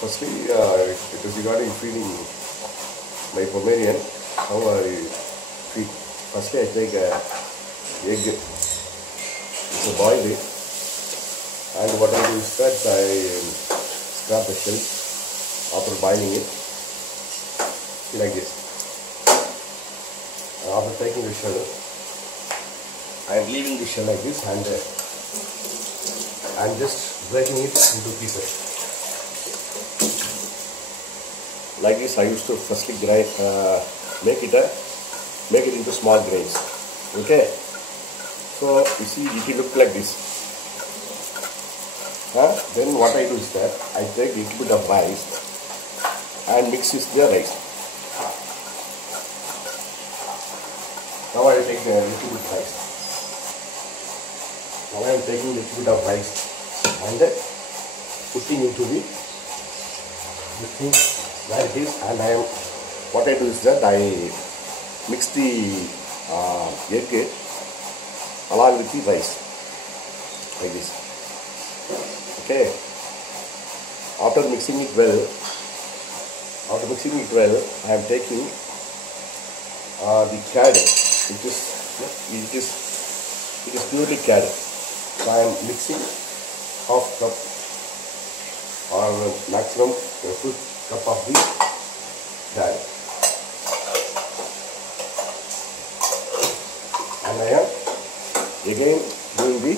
Firstly, it is regarding feeding my Pomerian. How I feed. Firstly, I take a egg. It's a boiled egg. And what I do is that I scrap the shell after boiling it. Like this. After taking the shell, I am leaving the shell like this and I am just breaking it into pieces. Like this, I used to firstly grind, make it into small grains. Okay. So you see, it will look like this. Then what I do is that I take a little bit of rice and mix with the rice. Now I take a little bit of rice. Now I am taking a little bit of rice and putting into the thing where it is, and what I do is that I mix the egg along with the rice like this. Okay. After mixing it well, I am taking the curd. It is purely curd. So I am mixing half cup or maximum full cup of the curd. And I am again doing the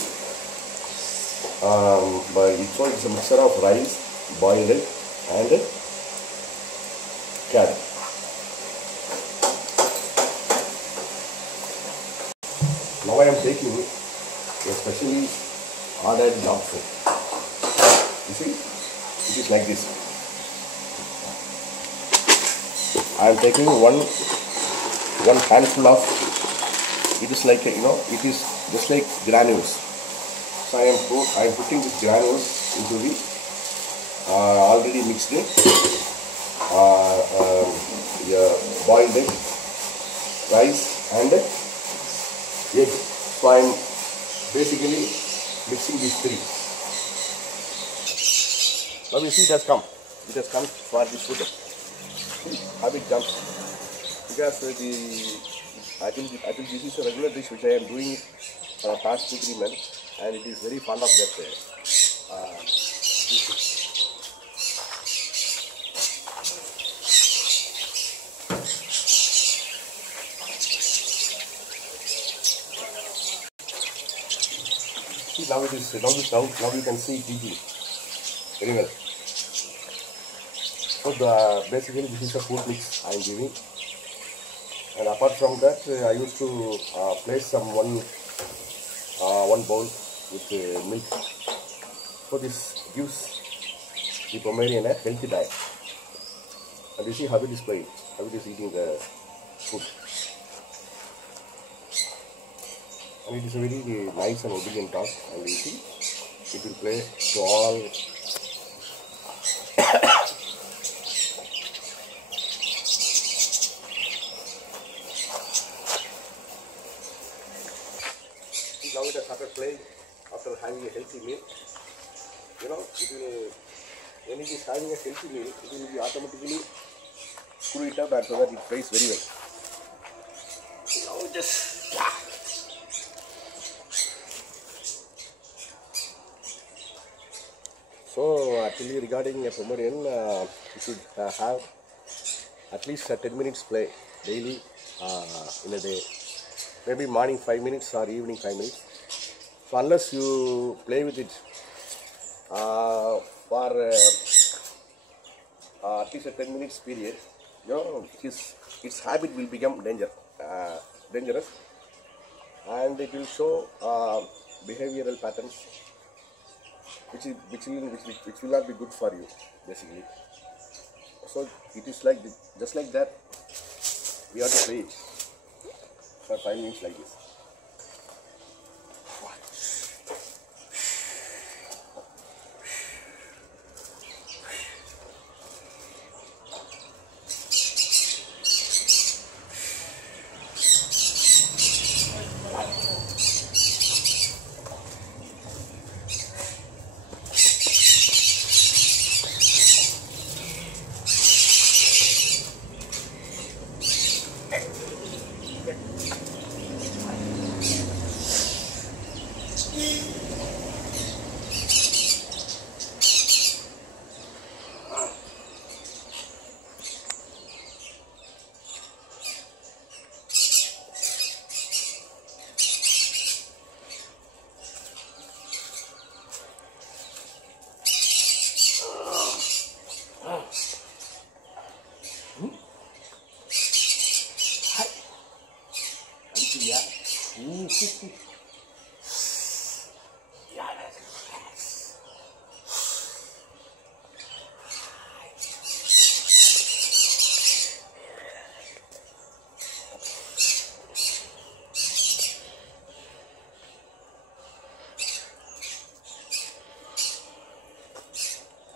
it's a mixture of rice, boiled egg and curd. Now I am taking a specially ordered dog food. You see, it is like this. I am taking one handful of. It is like it is just like granules. So I am putting these granules into the already mixed boiled egg, rice and egg. So I am basically mixing these three. Now you see it has come. It has come for this food. See how it comes. Because I think this is a regular dish which I am doing for the past 2-3 months. And it is very fond of that dish. See, now it is now you can see it easily very well. So basically this is a food mix I am giving, and apart from that I used to place some one bowl with milk. So this gives the Pomerian a healthy diet. And you see how it is playing, how it is eating the food. And it is a very nice and obedient dog. And you see, it will play to all. See, now it has started playing. After having a healthy meal, when it is having a healthy meal, it will be automatically screw it up, and so that it plays very well. Now just so actually regarding a Pomerian, you should have at least 10 minutes play daily in a day. Maybe morning 5 minutes or evening 5 minutes. So unless you play with it for at least a 10 minutes period, its habit will become dangerous, and it will show behavioral patterns which will not be good for you basically. So it is like just like that. We have to play it for 5 minutes like this. அடிக்கிறியா?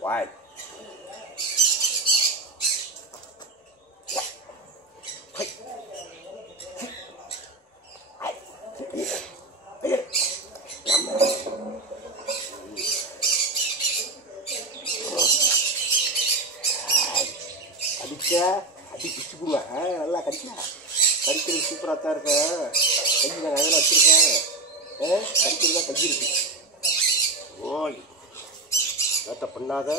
Why? அடிச்சா அடி பிடிச்சி போடுவா. நல்லா கடிக்கலாம். கடிக்கிறது சூப்பராக தான் இருக்கேன். கை நான் அதெல்லாம் வச்சுருக்கேன். கடிக்கிறது தான் கை இருக்கு. ஓய் வேட்டை பண்ணாத.